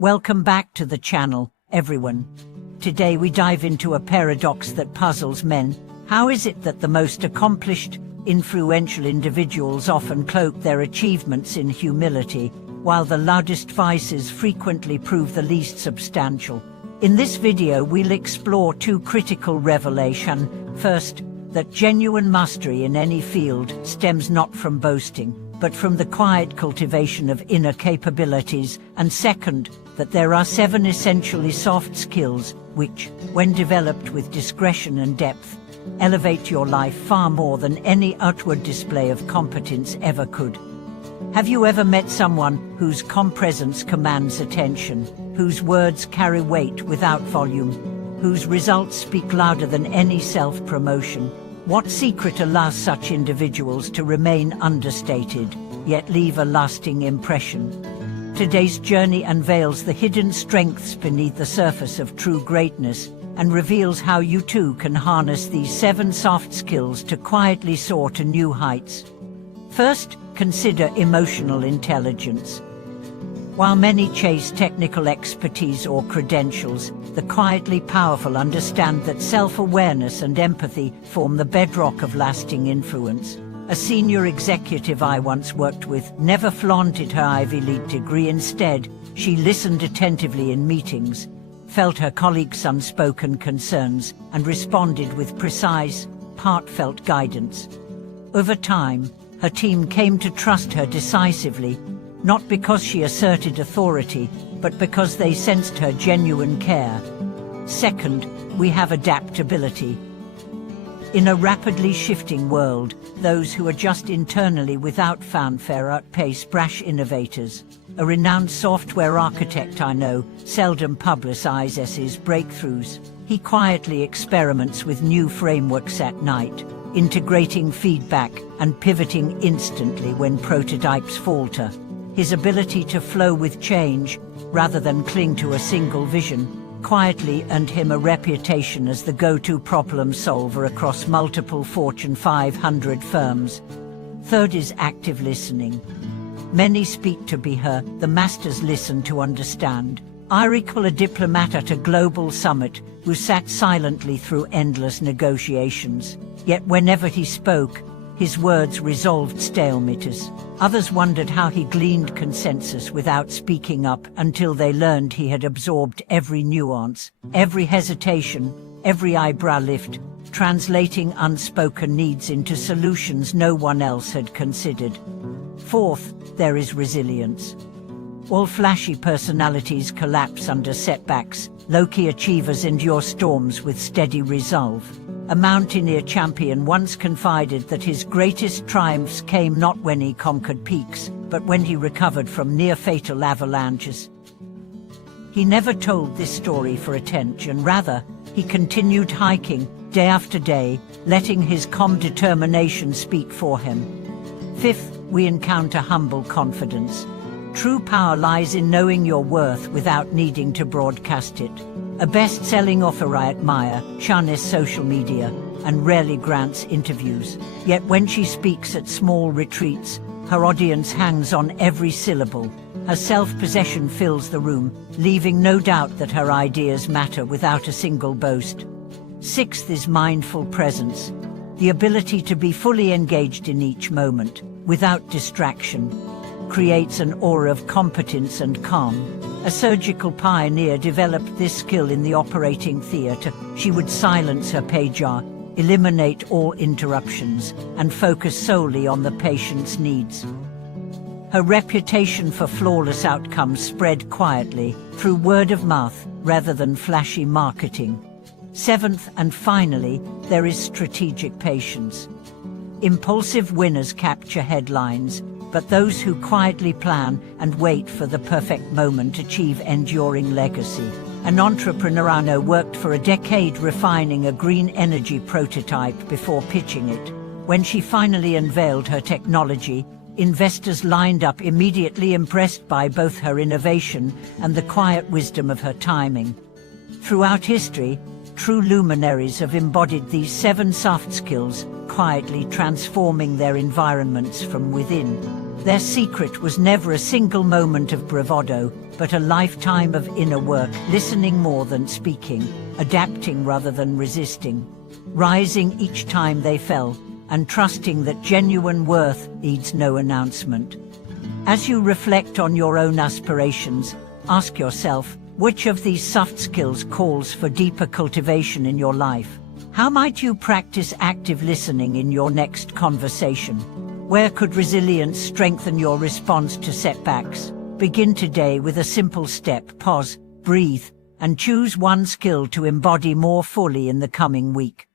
Welcome back to the channel, everyone. Today we dive into a paradox that puzzles men. How is it that the most accomplished, influential individuals often cloak their achievements in humility, while the loudest vices frequently prove the least substantial? In this video we'll explore two critical revelations. First, that genuine mastery in any field stems not from boasting, but from the quiet cultivation of inner capabilities, and second, that there are 7 essentially soft skills which, when developed with discretion and depth, elevate your life far more than any outward display of competence ever could. Have you ever met someone whose calm presence commands attention, whose words carry weight without volume, whose results speak louder than any self-promotion? What secret allows such individuals to remain understated, yet leave a lasting impression? Today's journey unveils the hidden strengths beneath the surface of true greatness and reveals how you too can harness these 7 soft skills to quietly soar to new heights. First, consider emotional intelligence. While many chase technical expertise or credentials, the quietly powerful understand that self-awareness and empathy form the bedrock of lasting influence. A senior executive I once worked with never flaunted her Ivy League degree. Instead, she listened attentively in meetings, felt her colleagues' unspoken concerns, and responded with precise, heartfelt guidance. Over time, her team came to trust her decisively, not because she asserted authority, but because they sensed her genuine care. Second, we have adaptability. In a rapidly shifting world, those who adjust internally without fanfare outpace brash innovators. A renowned software architect I know seldom publicizes his breakthroughs. He quietly experiments with new frameworks at night, integrating feedback and pivoting instantly when prototypes falter. His ability to flow with change, rather than cling to a single vision, quietly earned him a reputation as the go-to problem solver across multiple Fortune 500 firms. Third is active listening. Many speak to be heard, the masters listen to understand. I recall a diplomat at a global summit who sat silently through endless negotiations, yet whenever he spoke, his words resolved stalemates. Others wondered how he gleaned consensus without speaking up until they learned he had absorbed every nuance, every hesitation, every eyebrow lift, translating unspoken needs into solutions no one else had considered. Fourth, there is resilience. All flashy personalities collapse under setbacks. Low-key achievers endure storms with steady resolve. A mountaineer champion once confided that his greatest triumphs came not when he conquered peaks, but when he recovered from near-fatal avalanches. He never told this story for attention, rather, he continued hiking, day after day, letting his calm determination speak for him. Fifth, we encounter humble confidence. True power lies in knowing your worth without needing to broadcast it. A best-selling author I admire shuns social media and rarely grants interviews. Yet when she speaks at small retreats, her audience hangs on every syllable. Her self-possession fills the room, leaving no doubt that her ideas matter without a single boast. Sixth is mindful presence. The ability to be fully engaged in each moment, without distraction, creates an aura of competence and calm. A surgical pioneer developed this skill in the operating theater. She would silence her pager, eliminate all interruptions, and focus solely on the patient's needs. Her reputation for flawless outcomes spread quietly, through word of mouth rather than flashy marketing. Seventh and finally, there is strategic patience. Impulsive winners capture headlines, but those who quietly plan and wait for the perfect moment achieve enduring legacy. An entrepreneur I know worked for a decade refining a green energy prototype before pitching it. When she finally unveiled her technology, investors lined up immediately, impressed by both her innovation and the quiet wisdom of her timing. Throughout history, true luminaries have embodied these 7 soft skills, quietly transforming their environments from within. Their secret was never a single moment of bravado, but a lifetime of inner work, listening more than speaking, adapting rather than resisting, rising each time they fell, and trusting that genuine worth needs no announcement. As you reflect on your own aspirations, ask yourself, which of these soft skills calls for deeper cultivation in your life? How might you practice active listening in your next conversation? Where could resilience strengthen your response to setbacks? Begin today with a simple step: pause, breathe, and choose one skill to embody more fully in the coming week.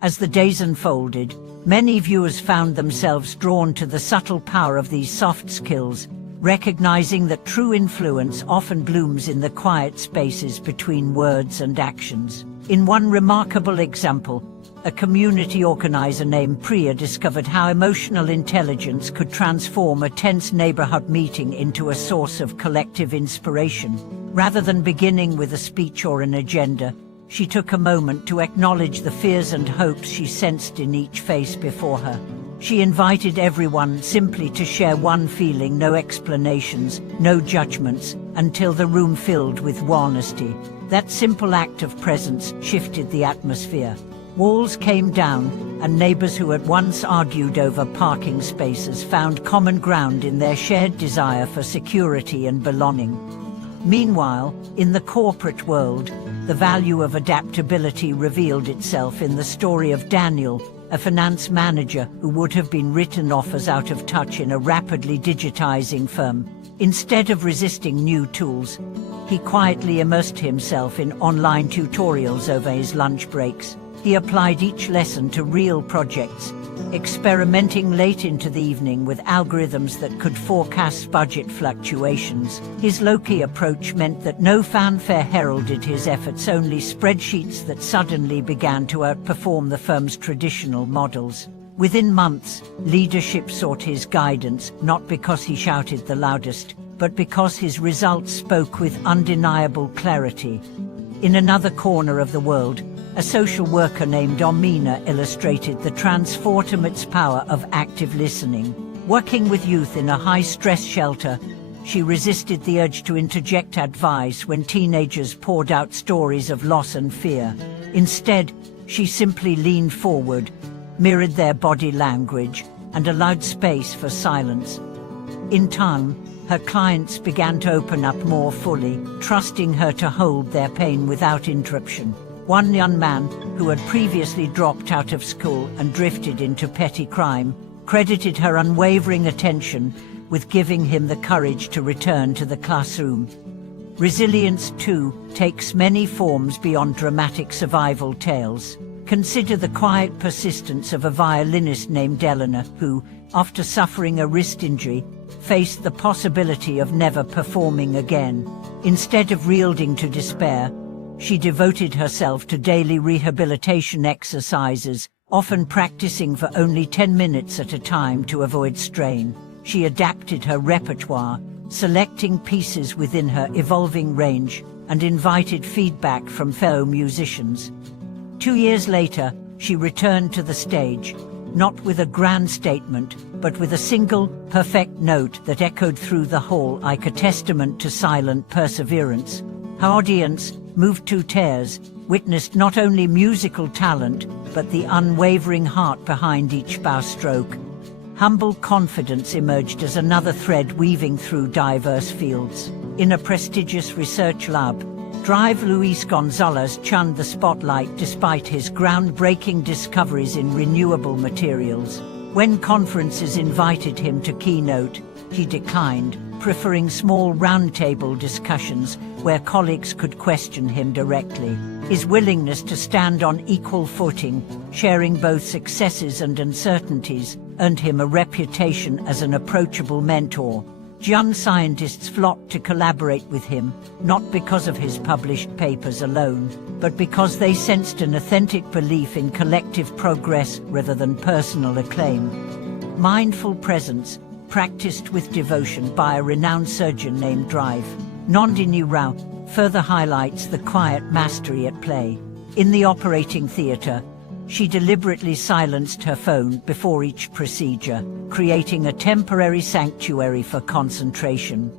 As the days unfolded, many viewers found themselves drawn to the subtle power of these soft skills, recognizing that true influence often blooms in the quiet spaces between words and actions. In one remarkable example, a community organizer named Priya discovered how emotional intelligence could transform a tense neighborhood meeting into a source of collective inspiration. Rather than beginning with a speech or an agenda, she took a moment to acknowledge the fears and hopes she sensed in each face before her. She invited everyone simply to share one feeling, no explanations, no judgments, until the room filled with honesty. That simple act of presence shifted the atmosphere. Walls came down, and neighbors who had once argued over parking spaces found common ground in their shared desire for security and belonging. Meanwhile, in the corporate world, the value of adaptability revealed itself in the story of Daniel, a finance manager who would have been written off as out of touch in a rapidly digitizing firm. Instead of resisting new tools, he quietly immersed himself in online tutorials over his lunch breaks. He applied each lesson to real projects, experimenting late into the evening with algorithms that could forecast budget fluctuations. His low-key approach meant that no fanfare heralded his efforts, only spreadsheets that suddenly began to outperform the firm's traditional models. Within months, leadership sought his guidance, not because he shouted the loudest, but because his results spoke with undeniable clarity. In another corner of the world, a social worker named Omina illustrated the transformative power of active listening. Working with youth in a high-stress shelter, she resisted the urge to interject advice when teenagers poured out stories of loss and fear. Instead, she simply leaned forward, mirrored their body language, and allowed space for silence. In time, her clients began to open up more fully, trusting her to hold their pain without interruption. One young man, who had previously dropped out of school and drifted into petty crime, credited her unwavering attention with giving him the courage to return to the classroom. Resilience, too, takes many forms beyond dramatic survival tales. Consider the quiet persistence of a violinist named Eleanor, who, after suffering a wrist injury, faced the possibility of never performing again. Instead of yielding to despair, she devoted herself to daily rehabilitation exercises, often practicing for only 10 minutes at a time to avoid strain. She adapted her repertoire, selecting pieces within her evolving range, and invited feedback from fellow musicians. 2 years later, she returned to the stage, not with a grand statement, but with a single, perfect note that echoed through the hall like a testament to silent perseverance. Her audience, moved to tears, witnessed not only musical talent, but the unwavering heart behind each bow stroke. Humble confidence emerged as another thread weaving through diverse fields. In a prestigious research lab, Drive Luis Gonzalez shunned the spotlight despite his groundbreaking discoveries in renewable materials. When conferences invited him to keynote, he declined, preferring small roundtable discussions where colleagues could question him directly. His willingness to stand on equal footing, sharing both successes and uncertainties, earned him a reputation as an approachable mentor. Young scientists flocked to collaborate with him, not because of his published papers alone, but because they sensed an authentic belief in collective progress rather than personal acclaim. Mindful presence, practiced with devotion by a renowned surgeon named Drive Nandini Rao, further highlights the quiet mastery at play. In the operating theatre, she deliberately silenced her phone before each procedure, creating a temporary sanctuary for concentration.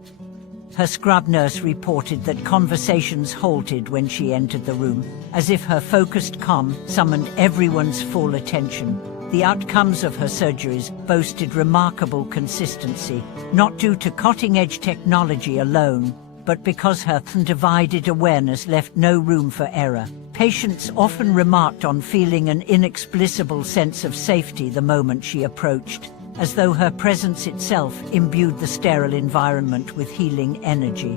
Her scrub nurse reported that conversations halted when she entered the room, as if her focused calm summoned everyone's full attention. The outcomes of her surgeries boasted remarkable consistency, not due to cutting-edge technology alone, but because her undivided awareness left no room for error. Patients often remarked on feeling an inexplicable sense of safety the moment she approached, as though her presence itself imbued the sterile environment with healing energy.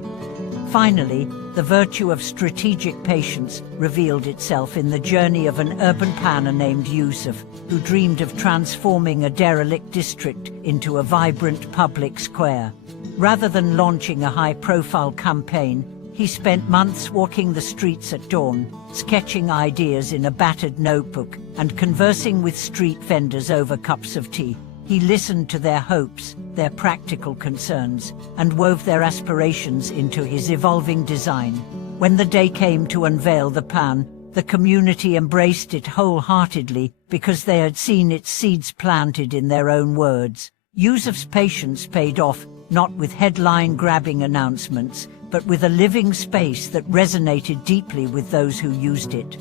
Finally, the virtue of strategic patience revealed itself in the journey of an urban planner named Yusuf, who dreamed of transforming a derelict district into a vibrant public square. Rather than launching a high-profile campaign, he spent months walking the streets at dawn, sketching ideas in a battered notebook and conversing with street vendors over cups of tea. He listened to their hopes, their practical concerns, and wove their aspirations into his evolving design. When the day came to unveil the plan, the community embraced it wholeheartedly because they had seen its seeds planted in their own words. Yusuf's patience paid off, not with headline-grabbing announcements, but with a living space that resonated deeply with those who used it.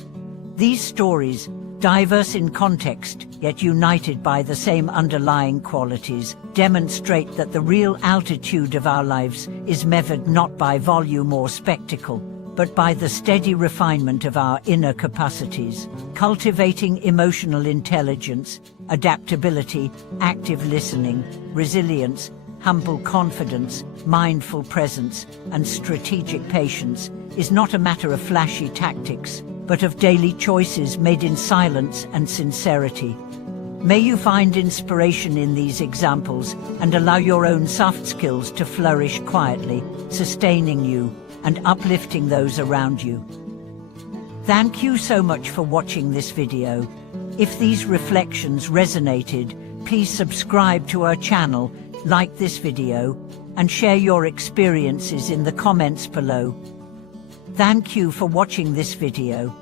These stories, diverse in context, yet united by the same underlying qualities, demonstrate that the real altitude of our lives is measured not by volume or spectacle, but by the steady refinement of our inner capacities. Cultivating emotional intelligence, adaptability, active listening, resilience, humble confidence, mindful presence, and strategic patience is not a matter of flashy tactics, but of daily choices made in silence and sincerity. May you find inspiration in these examples and allow your own soft skills to flourish quietly, sustaining you and uplifting those around you. Thank you so much for watching this video. If these reflections resonated, please subscribe to our channel, like this video, and share your experiences in the comments below. Thank you for watching this video.